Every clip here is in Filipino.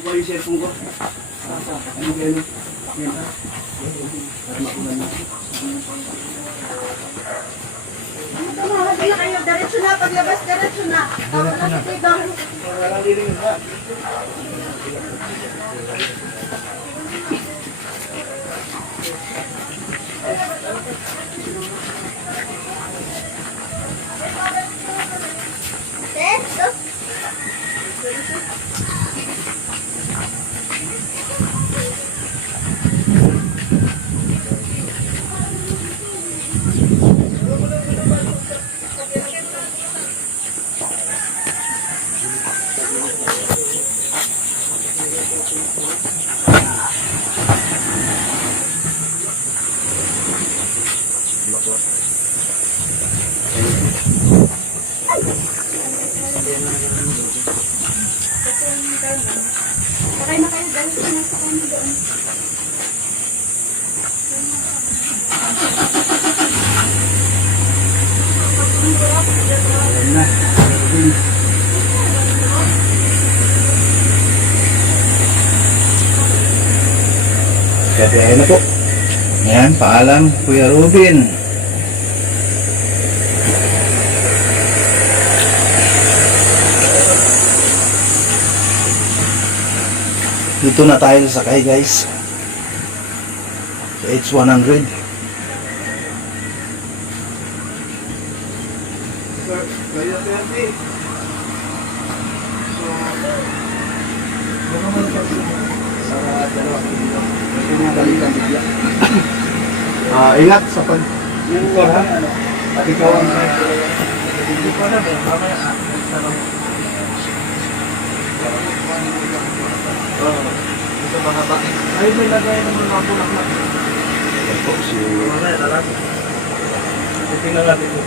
ko yung cellphone ko. Ano kayo no? Yan ha? Para makulan na. Hindi na kayo, diretso na, paglabas, diretso na. Diretso na. Walang liling ha? Sakay na kayo, diretso na, sakay na doon. Ayan na. Kaya na po. Ayan, paalam Kuya Rubin. Dito na tayo sakay guys. Sa H100. Sir, kaya 30. So, naman kasi sa dalawa kilo. Kasi nga balikan bigla. Ingat sa pag... At ikaw ang... Hindi ko alam eh. Mamaya ito mga bakit. Ay, may lagay ng mga bulak-bulak. Ito si... Mamaya, talaga. Tingnan natin ito.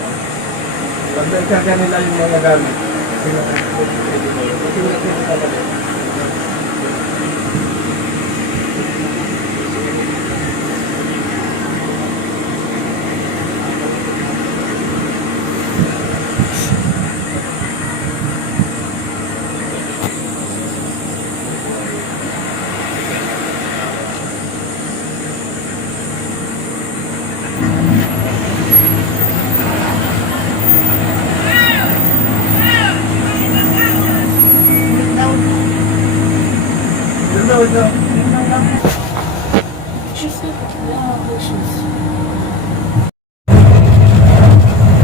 Pag nagkaga nila yung mga gamit, tingnan natin.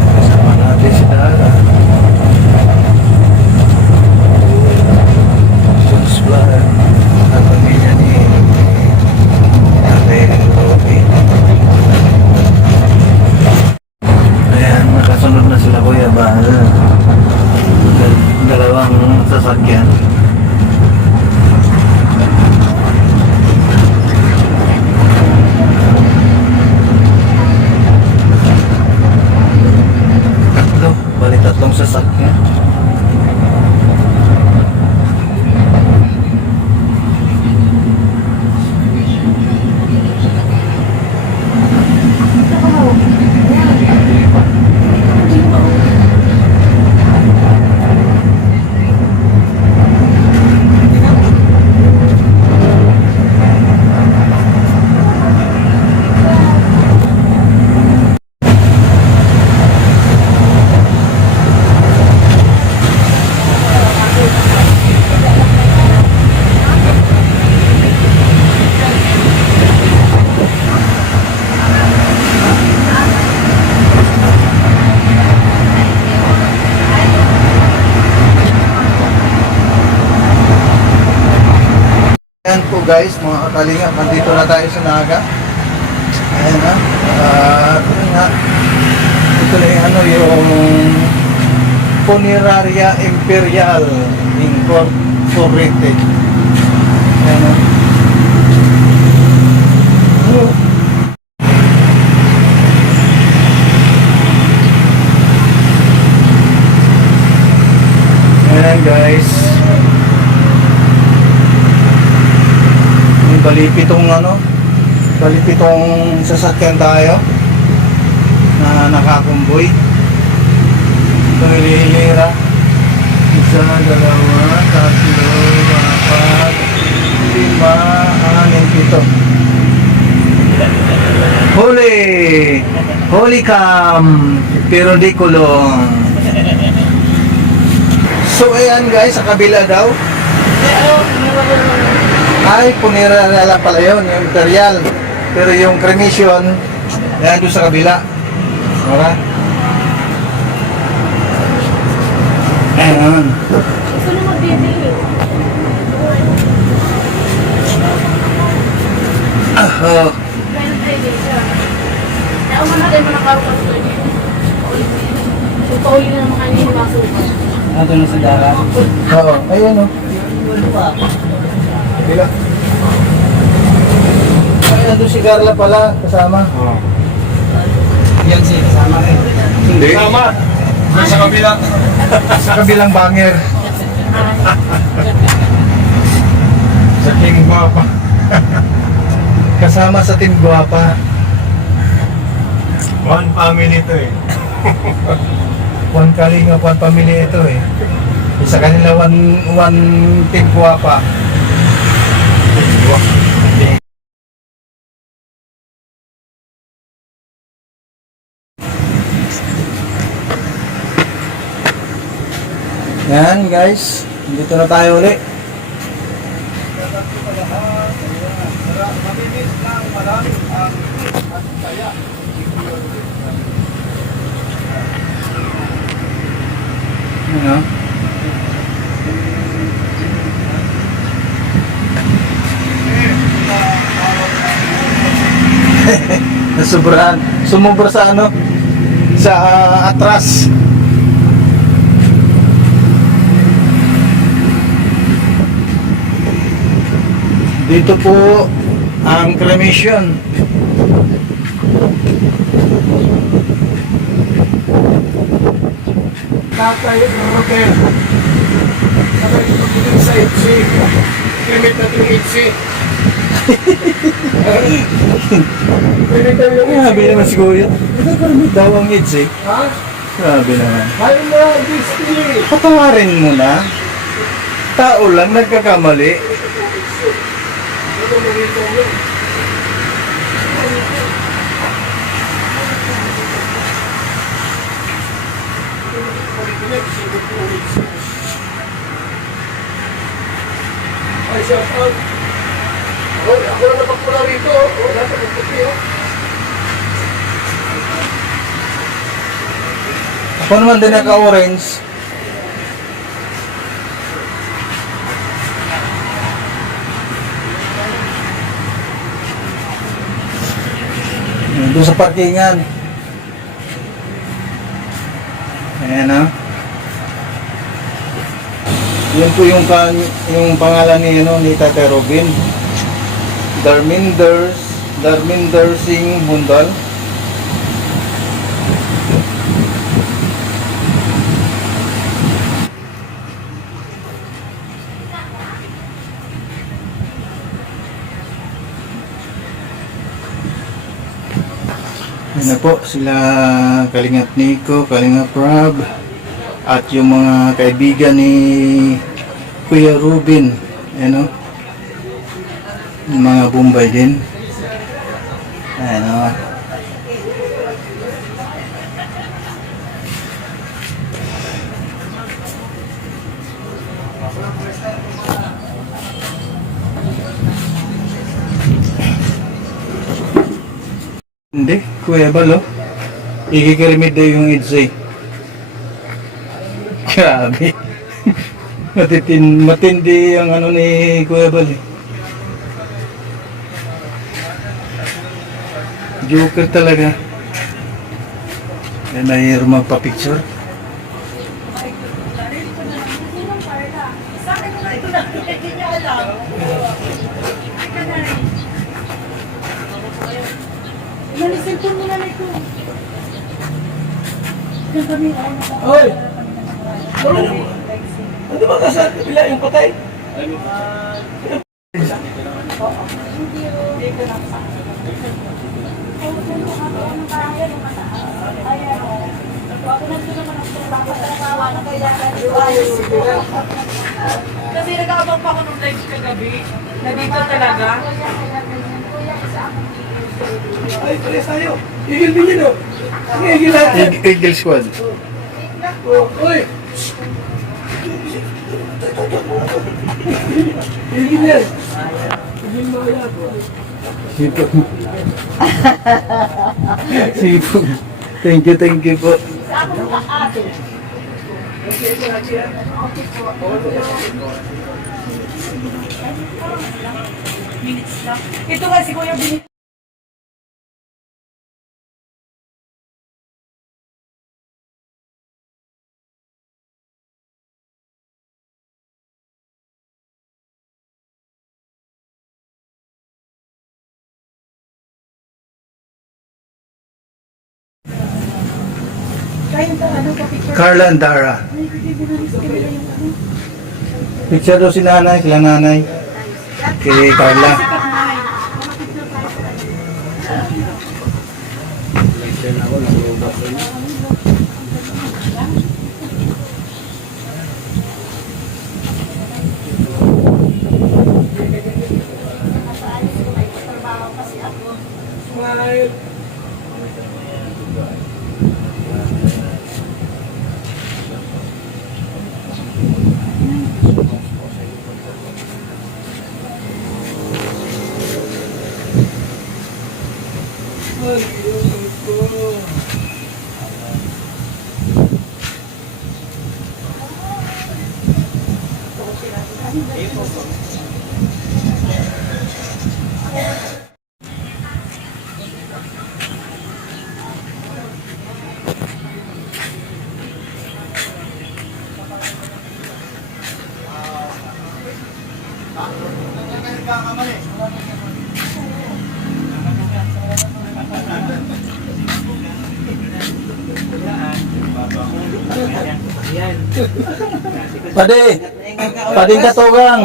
Kasama natin si Dara. Subscribe ang pamilya ni Tatay Robin. Ayan, nakasunod na sila Kuya Bahal. Dalawang sasakyan. Tatlong sasakyan. Ayan po guys, mga kakalinga, nandito na tayo sa Naga. Ayan na. Ito nga. Ito na yung yung Funeraria Imperial Incorporated. Ayan na. Ayan guys. Balipitong sasakyan tayo na nakakumboy. Ito nilihira. Isa, dalawa, tatlo, apat, 5, 6, 7, 8, 9, 10, 11, 12, 13, 14, 15, 16, 17, 18, 19, 20. Huli! Huli kam! Pero di kulong. So ayan guys, sa kabila daw. Ay, punira na lang pala yun, yung material. Pero yung cremation, yan doon sa kabila. Wala? Ayan. Gusto na magbibili. Oh. Kaya na tayo dito. Kaya umanagay mo na karukas ko niya. Ito yun ang mga kanina masukan. Ito na sa darat. Oo, ayan o. Bila. Ay, nandun si Carla pala, kasama. Oo. Yan si kasama rin. Hindi. Kasama. Sa kabila. Sa kabilang banger. Sa King Guapa. Kasama sa Team Guapa. One family to eh. One Kalinga, one family ito eh. Sa kanila, one Team Guapa. Yan guys, dito na tayo ulit. Ano? Nasubrahan. Sumubra sa ano? Sa atras. Dito po ang cremation. Tatay ng hotel. Sabay pagdating sa HC. Limit na yung HC. Limit na yung Grabe naman si Kuya. Nagkakarmit daw ang AIDS eh. Ha? Grabe naman. Ayun na, display. Patawarin mo na. Tao lang nagkakamali. Ano mo dito yun? Ay, shout out. Ako na napagpula rito. Wala sa magputi. Ako naman din naka-orange. Doon sa parkingan. Ayan o. Yan po yung pangalan ni, ni Tatay Robin. Darminder Singh Bundal. Yan na po sila Kalingap Nico, Kalingap Rob at yung mga kaibigan ni Kuya Rubin, ano, mga Bombay din, ano. Hindi, Kuya Balo. Ikikirimid daw yung EDSA. Grabe. Matindi ang ano ni Kuya Balo. Joker talaga. Yan na yung magpa-picture. Sa akin na ito na. Hindi niya alam. Ay, ka na rin. Nalisilpon mo na na ito. Diyan kami, Hoy! Ano ba ka sa kabila yung patay? Kasi nag-aabang pa ako nung live kagabi. Na dito talaga. Ay, pares tayo. Igil din yun, oh. Igil natin. Eagle Squad. Uy! Igil yan. Igil mo yan. Sipag. Sipag. Thank you po. Minutes lang. Ito nga si Kuya Bin. Carla and Dara. Picture daw si nanay, sila nanay. Kay Carla. Smile. Ay, Diyos ko. Pade! Pading katugang!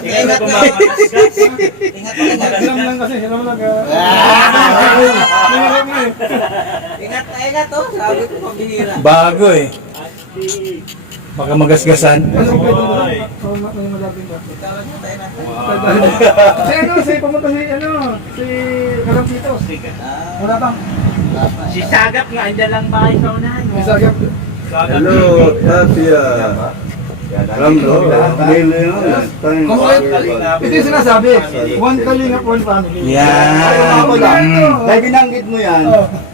Ingat mo. Hiram lang kasi, hiram lang. Ingat oh. Sabi ko pambihira. Bago eh. Baka magasgasan. Ano ba ito? Oh, may malapit ba? Tawag mo tayo na. Si ano, si pumunta si ano, si Kalampitos. Wala bang? Si Sagap nga, andyan lang ba kayo sa unahan? May sagap. Hello, Tapia. Rambo, last time. Complete, ito yung sinasabi. One Kalingap, one family. Yan. Dahil binanggit mo yan,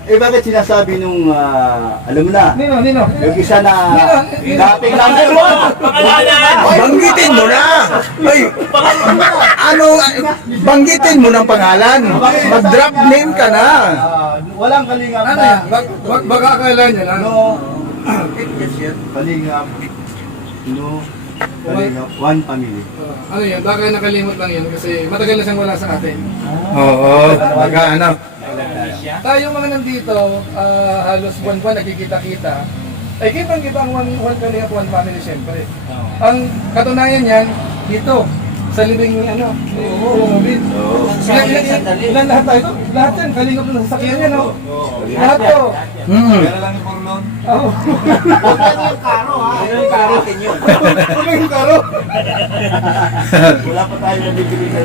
eh bakit sinasabi nung, alam mo na, Nino. yung isa na dating number one. Banggitin mo na! Ay, ano, banggitin mo ng pangalan. Mag-drop name ka na. Walang kalingap Ano na. yan? Baka akala niya lang. No, kalingap, no, kalingap, one family. Ano yan? Baka nakalimot lang yan kasi matagal na siyang wala sa atin. Oo, baka ano. Tayo mga nandito, halos buwan-buwan nakikita-kita. Ay kitang-kita ang one Kalingap, one family siyempre. Ang katunayan yan, dito, sa libing ni ano, ni Mobit. Ilan lahat tayo? Lahat yan, Kalingap na sasakyan yan, no? Lahat to. Oo. Yung karo ha. Yung karo. Yun. Ano yung karo? Wala pa tayo nabibili sa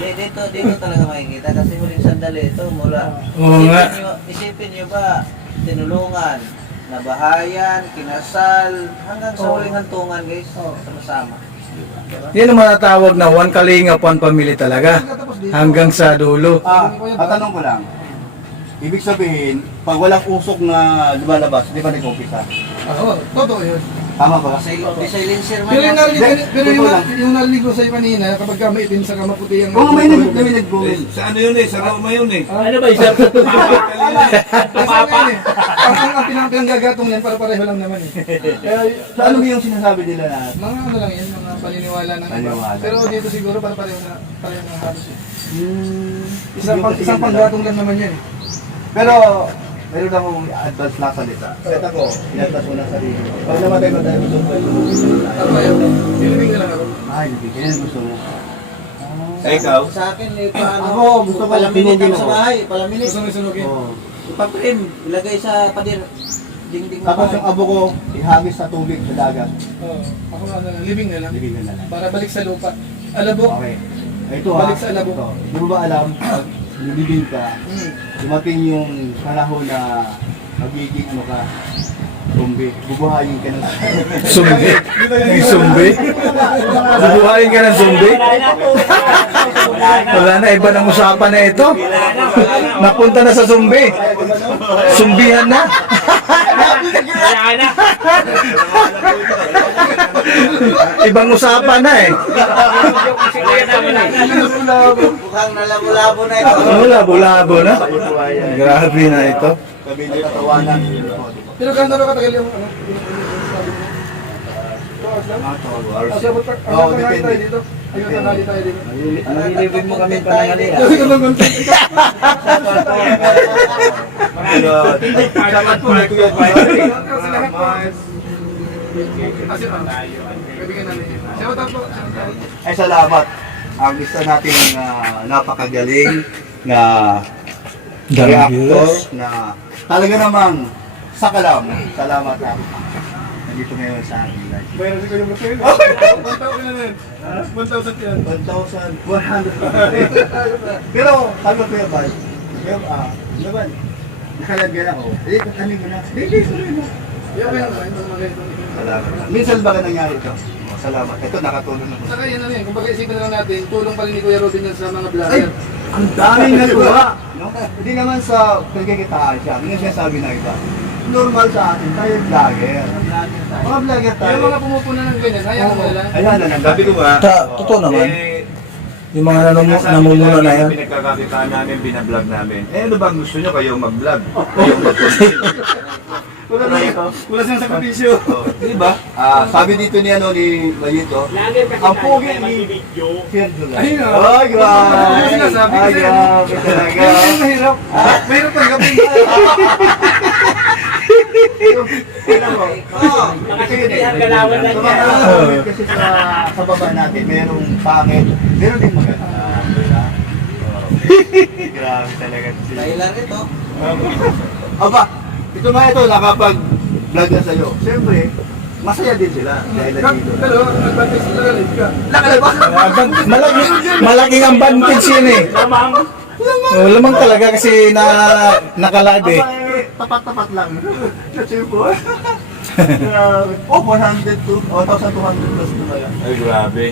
Dito talaga makikita kasi huling sandali ito mula. Oo nga. Isipin nyo ba, tinulungan, nabahayan, kinasal, hanggang sa huling hantungan guys, sama-sama. Yan ang matatawag na one kalingap, one family talaga. Hanggang sa dulo. Tatanong ko lang, ibig sabihin, pag walang usok na lumalabas, di ba nag-umpisa? Oo, totoo yun. Tama ba? May silencer man Pero yung yan. narinig ko sa'yo kanina, kapag ka maitim sa kamaputi ang... Oo, may nag-gumil. Sa ano yun eh, sa Roma yun eh. Ano ba isa? Papa? Ang pinanggagatong yan, para pareho lang naman eh. Kaya, So ano yung sinasabi nila na mga ano lang yan, mga paniniwala ng iba. Paniniwala. Pero dito siguro para pareho na halos eh. Isang panggatong lang naman yan eh. Pero, meron akong advance na salita. Kahit ako, in-advance mo na sarili. Pag namatay mo tayo, gusto mo Ako yun, nilibing na lang ako. ay, hindi. Kaya gusto mo. Ikaw? Sa akin, paano? Ako, gusto ko palaminit tinugin ang sa ako. bahay, palaminit. Gusto mo sunugin. Oo. Ipaprim, ilagay sa pader. Dingding Tapos yung abo ko, ihagis sa tubig sa dagat. Oo. Ako nga na lang, living na lang. Libingan na lang. Para balik sa lupa. Alabo. Okay. Ito Balik sa alabo. Ito. Di mo ba alam, pag nilibing ka, dumating yung panahon na magiging ano ka, zombie. Bubuhayin ka ng Zombie? Yung zombie? Bubuhayin ka ng zombie? Wala na, iba ng usapan na ito. Napunta na sa zombie. Zombihan na. Ibang usapan na eh. Mukhang nalabo-labo na ito. Oh, labo-labo na. Grabe na ito. sabi ng katawanan. Pero gano'n katagal yung ano? Asabot pa, Oo, tanghali tayo depende. dito. Ayun, tanghali tayo dito. Nilibig mo kami panangali. Kasi ka lang content. Salamat po na Kuya Kasi kaibigan namin. Shout out po. Shout out. Ay salamat. Ang isa natin napakagaling na reactor na talaga namang sakalam. Salamat ha. Nandito ngayon sa akin guys. Bayaran si Kuya Marcel. 1,000 na yan. 1,000 yan. 1,100. Pero sabi ko Kuya Bal, naman, nakalagyan ako. Ano mo na? Hindi, suloy mo. Yan ba yun? Ayun, mga ganito. Salamat. Minsan ba ka nangyari ito? Salamat. Ito nakatulong na po. Saka yan ano yun, kung isipin na lang natin, tulong pa rin ni Kuya Robin yan sa mga Ay, vlogger. ang daming nagawa. No? Hindi naman sa pagkikitaan siya. Hindi siya sabi na iba. Normal sa atin, tayo vlogger. Mga vlogger tayo. Yung mga pumupuna ng ganyan, hayaan mo nila. Ayan na lang. Sabi ko nga, Totoo naman. eh, Yung mga sinasabi namumuna na namin, yan. pinagkakakitaan namin, binablog namin. Eh, ano bang gusto nyo kayo mag-vlog? Kayong mag-content. Wala siyang sakripisyo. Di ba? Sabi dito ni ano ni Mayito, ang pogi ni Sir July. Ayun, Ay, grabe. Ano sinasabi Ay, kasi? grabe talaga. Yan yung mahirap. Mahirap tanggapin. Tingnan mo. Kasi yun eh. Sa mga comment kasi sa baba natin, merong pangit, meron din maganda. Diba? Grabe talaga sila. Dahilan ito. Aba, ito nga ito, nakapag-vlog na sa'yo. Siyempre, masaya din sila dahil nandito na. Pero, advantage na lang, ka. Nakalabas! Malaking ang advantage yun eh. Oh, lamang talaga kasi nakalive eh. Aba, tapat-tapat lang. Na-chill po. Grabe. Oh, 100 to 1,200 plus na kaya. Ay, grabe.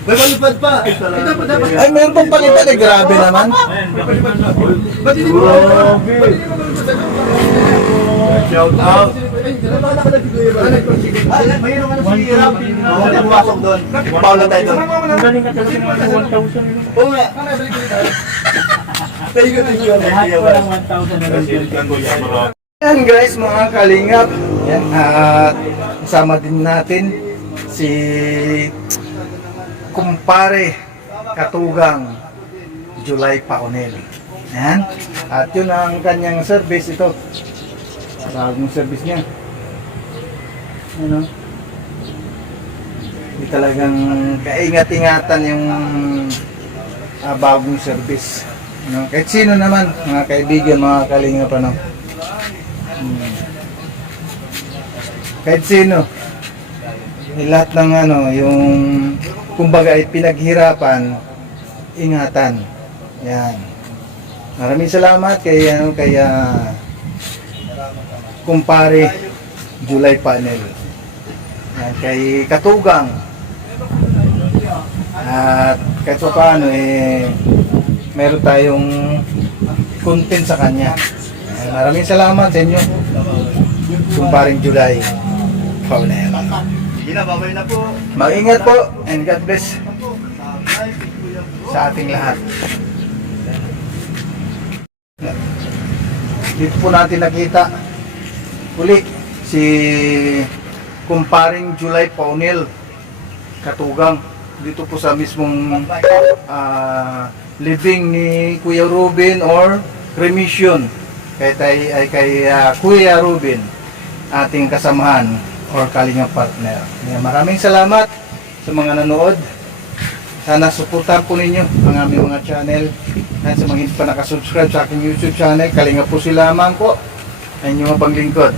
May malipad pa. Ay, salamat. Ay, meron pang palitan eh. Grabe naman. Ba't hindi mo Grabe. Shout out. Ay, Ano ba nakalagay ko yun? Mayroon ka na si Ram. Oo, pumasok doon. Paula tayo doon. galing ka talaga ng 1,000. Oo nga. Thank you, thank you. Yan guys, mga kalingap. Yan, at kasama din natin si kumpare Katugang July Paonel. Yan. At yun ang kanyang service ito. Bagong service niya. Ano? Hindi talagang kaingat-ingatan yung bagong service. Ano? Kahit sino naman, mga kaibigan, mga kalingap, ano? Kahit sino. Lahat ng ano, yung kumbaga ay pinaghirapan, ingatan. Yan. Maraming salamat kay ano kumpare July Panel. Yan, kay Katugang. At kahit pa paano meron tayong content sa kanya. Yan, maraming salamat sa inyo. Kumparing July Panel. Sige na, babay na po. Mag-ingat po and God bless sa ating lahat. Dito po natin nakita uli si kumparing July Paonel Katugang dito po sa mismong living ni Kuya Ruben or cremation kay Kuya Ruben, ating kasamahan or kalingap partner. Maraming salamat sa mga nanood. Sana suportahan po ninyo ang aming mga channel. At sa mga hindi pa nakasubscribe sa aking YouTube channel, kalingap po sila lamang po ang inyong paglingkod.